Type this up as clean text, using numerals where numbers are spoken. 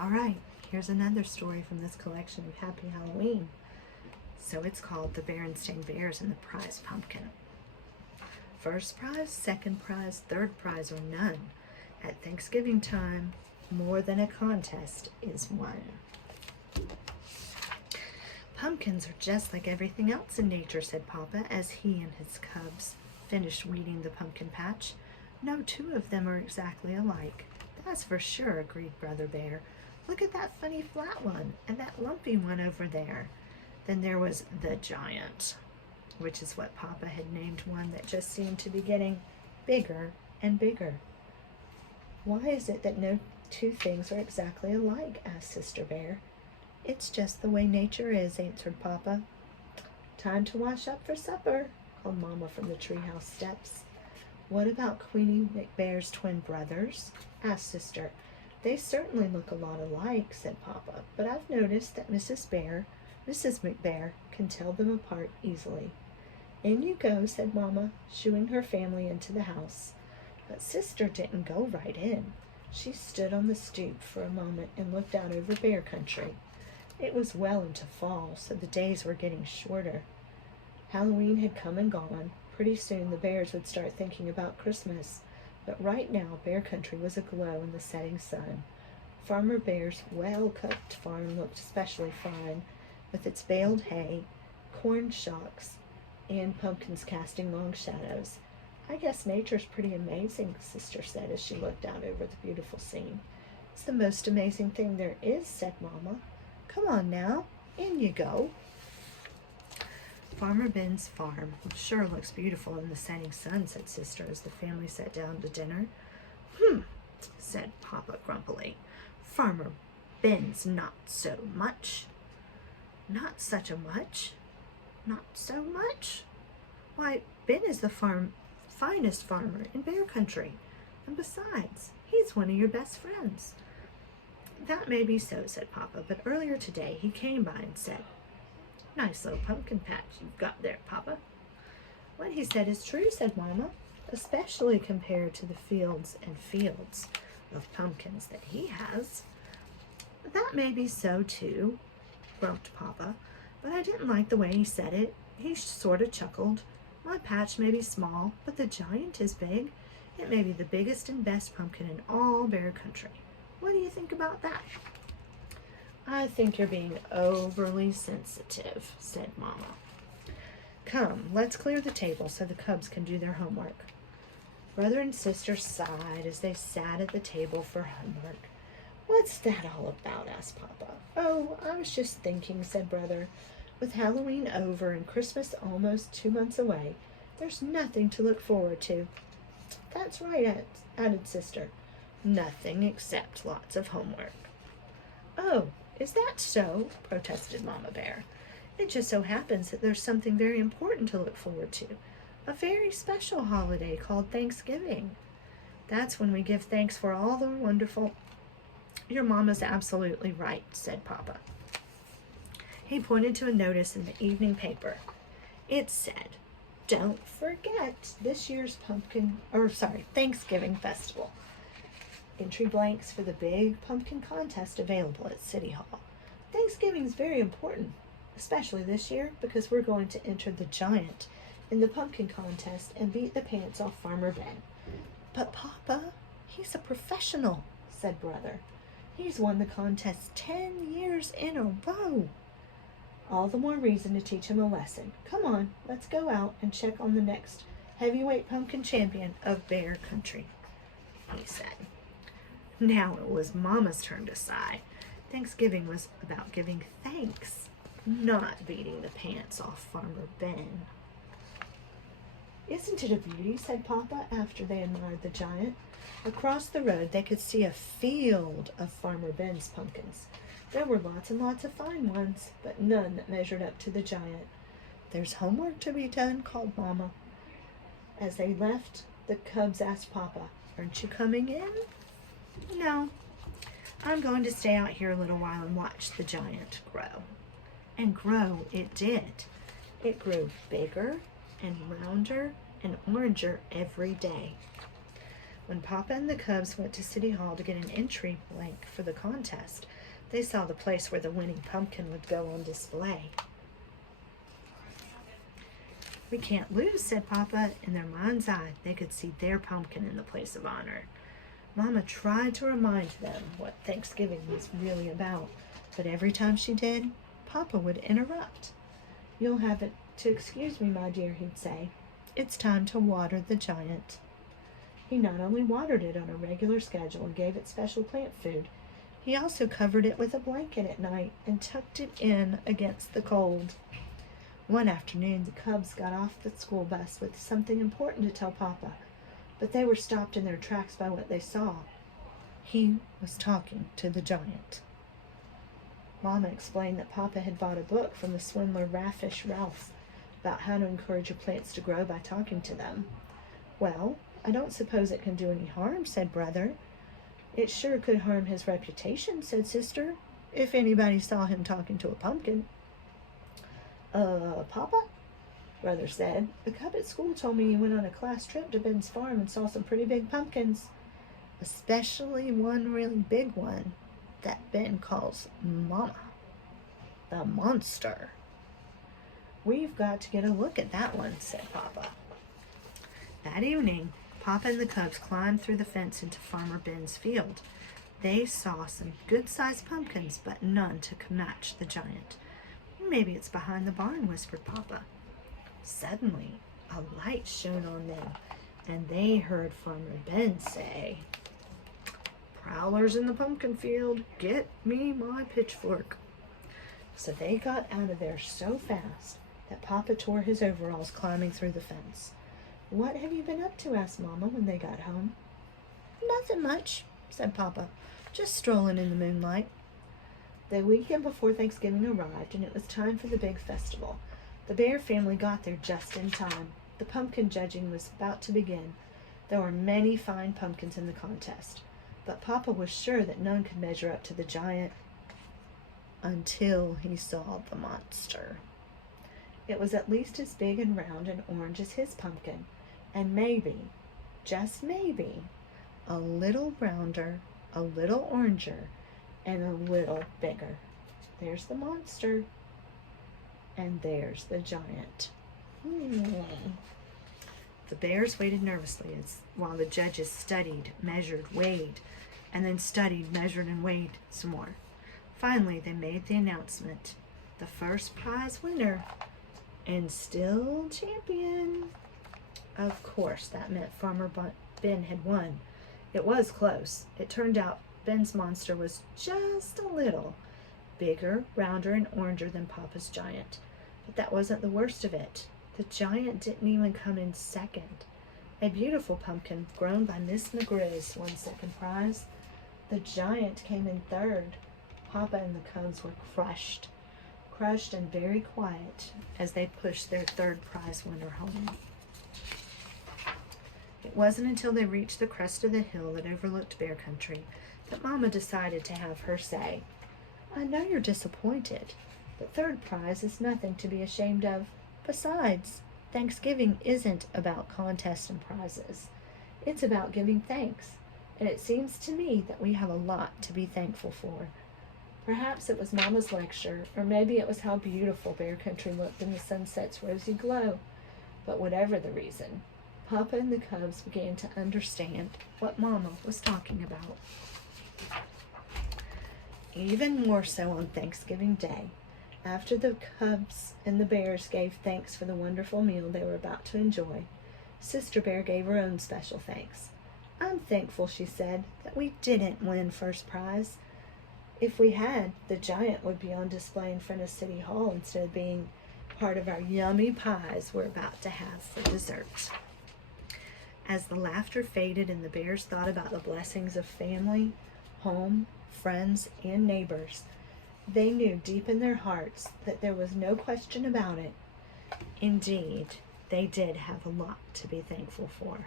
All right, here's another story from this collection of Happy Halloween. So it's called The Berenstain Bears and the Prize Pumpkin. First prize, second prize, third prize, or none. At Thanksgiving time, more than a contest is won. Pumpkins are just like everything else in nature, said Papa, as he and his cubs finished weeding the pumpkin patch. No two of them are exactly alike. That's for sure, agreed Brother Bear. Look at that funny flat one and that lumpy one over there. Then there was the giant, which is what Papa had named one that just seemed to be getting bigger and bigger. Why is it that no two things are exactly alike? Asked Sister Bear. It's just the way nature is, answered Papa. Time to wash up for supper, called Mama from the treehouse steps. What about Queenie McBear's twin brothers? Asked Sister. They certainly look a lot alike, said Papa, but I've noticed that Mrs. McBear can tell them apart easily. In you go, said Mama, shooing her family into the house. But Sister didn't go right in. She stood on the stoop for a moment and looked out over bear country. It was well into fall, so the days were getting shorter. Halloween had come and gone. Pretty soon the bears would start thinking about Christmas. But right now, bear country was aglow in the setting sun. Farmer Bear's well-kept farm looked especially fine, with its baled hay, corn shocks, and pumpkins casting long shadows. I guess nature's pretty amazing, Sister said as she looked out over the beautiful scene. It's the most amazing thing there is, said Mama. Come on now, in you go. Farmer Ben's farm sure looks beautiful in the setting sun, said Sister as the family sat down to dinner. Said Papa grumpily. Farmer Ben's not so much. Not such a much? Not so much? Why, Ben is the finest farmer in bear country, and besides, he's one of your best friends. That may be so, said Papa, but earlier today he came by and said, Nice little pumpkin patch you've got there, Papa. What he said is true, said Mama, especially compared to the fields and fields of pumpkins that he has. That may be so, too, grumped Papa, but I didn't like the way he said it. He sort of chuckled. My patch may be small, but the giant is big. It may be the biggest and best pumpkin in all bear country. What do you think about that? I think you're being overly sensitive, said Mama. Come, let's clear the table so the cubs can do their homework. Brother and Sister sighed as they sat at the table for homework. What's that all about? Asked Papa. Oh, I was just thinking, said Brother. With Halloween over and Christmas almost 2 months away, there's nothing to look forward to. That's right, added Sister. Nothing except lots of homework. Oh, is that so? Protested Mama Bear. It just so happens that there's something very important to look forward to. A very special holiday called Thanksgiving. That's when we give thanks for all the wonderful... Your Mama's absolutely right, said Papa. He pointed to a notice in the evening paper. It said, Don't forget this year's Thanksgiving festival. Entry blanks for the big pumpkin contest available at City Hall. Thanksgiving is very important, especially this year because we're going to enter the giant in the pumpkin contest and beat the pants off Farmer Ben. But Papa, he's a professional, said Brother. He's won the contest 10 years in a row. All the more reason to teach him a lesson. Come on, let's go out and check on the next heavyweight pumpkin champion of bear country, he said. Now it was Mama's turn to sigh. Thanksgiving was about giving thanks, not beating the pants off Farmer Ben. Isn't it a beauty, said Papa after they admired the giant. Across the road they could see a field of Farmer Ben's pumpkins. There were lots and lots of fine ones, but none that measured up to the giant. There's homework to be done, called Mama. As they left, the cubs asked Papa, Aren't you coming in? No, I'm going to stay out here a little while and watch the giant grow. And grow it did. It grew bigger and rounder and oranger every day. When Papa and the Cubs went to City Hall to get an entry blank for the contest, they saw the place where the winning pumpkin would go on display. "We can't lose," said Papa. In their mind's eye, they could see their pumpkin in the place of honor. Mama tried to remind them what Thanksgiving was really about, but every time she did, Papa would interrupt. "You'll have it to excuse me, my dear," he'd say. "It's time to water the giant." He not only watered it on a regular schedule and gave it special plant food, he also covered it with a blanket at night and tucked it in against the cold. One afternoon, the Cubs got off the school bus with something important to tell Papa, but they were stopped in their tracks by what they saw. He was talking to the giant. Mama explained that Papa had bought a book from the swindler Raffish Ralph about how to encourage your plants to grow by talking to them. "Well, I don't suppose it can do any harm," said Brother. "It sure could harm his reputation," said Sister, "if anybody saw him talking to a pumpkin." Papa?" Brother said. "A cub at school told me you went on a class trip to Ben's farm and saw some pretty big pumpkins. Especially one really big one that Ben calls Mama. The monster." "We've got to get a look at that one," said Papa. That evening, Papa and the Cubs climbed through the fence into Farmer Ben's field. They saw some good-sized pumpkins, but none to match the giant. "Maybe it's behind the barn," whispered Papa. Suddenly, a light shone on them, and they heard Farmer Ben say, "Prowlers in the pumpkin field, get me my pitchfork." So they got out of there so fast that Papa tore his overalls climbing through the fence. "What have you been up to?" asked Mama when they got home. "Nothing much," said Papa. "Just strolling in the moonlight." The weekend before Thanksgiving arrived, and it was time for the big festival. The Bear family got there just in time. The pumpkin judging was about to begin. There were many fine pumpkins in the contest, but Papa was sure that none could measure up to the giant until he saw the monster. It was at least as big and round and orange as his pumpkin, and maybe, just maybe, a little rounder, a little oranger, and a little bigger. There's the monster, and there's the giant. The Bears waited nervously while the judges studied, measured, weighed, and then studied, measured, and weighed some more. Finally, they made the announcement. The first prize winner and still champion. Of course, that meant Farmer Ben had won. It was close. It turned out Ben's monster was just a little bigger, rounder, and oranger than Papa's giant. But that wasn't the worst of it. The giant didn't even come in second. A beautiful pumpkin grown by Miss McGriz won second prize. The giant came in third. Papa and the Cubs were crushed and very quiet as they pushed their third prize winner home. It wasn't until they reached the crest of the hill that overlooked Bear Country that Mama decided to have her say. "I know you're disappointed, but third prize is nothing to be ashamed of. Besides, Thanksgiving isn't about contests and prizes. It's about giving thanks, and it seems to me that we have a lot to be thankful for." Perhaps it was Mama's lecture, or maybe it was how beautiful Bear Country looked in the sunset's rosy glow. But whatever the reason, Papa and the Cubs began to understand what Mama was talking about. Even more so on Thanksgiving Day, after the Cubs and the Bears gave thanks for the wonderful meal they were about to enjoy, Sister Bear gave her own special thanks. "I'm thankful," she said, "that we didn't win first prize. If we had, the giant would be on display in front of City Hall instead of being part of our yummy pies we're about to have for dessert." As the laughter faded and the Bears thought about the blessings of family, home, friends, and neighbors, they knew deep in their hearts that there was no question about it. Indeed, they did have a lot to be thankful for.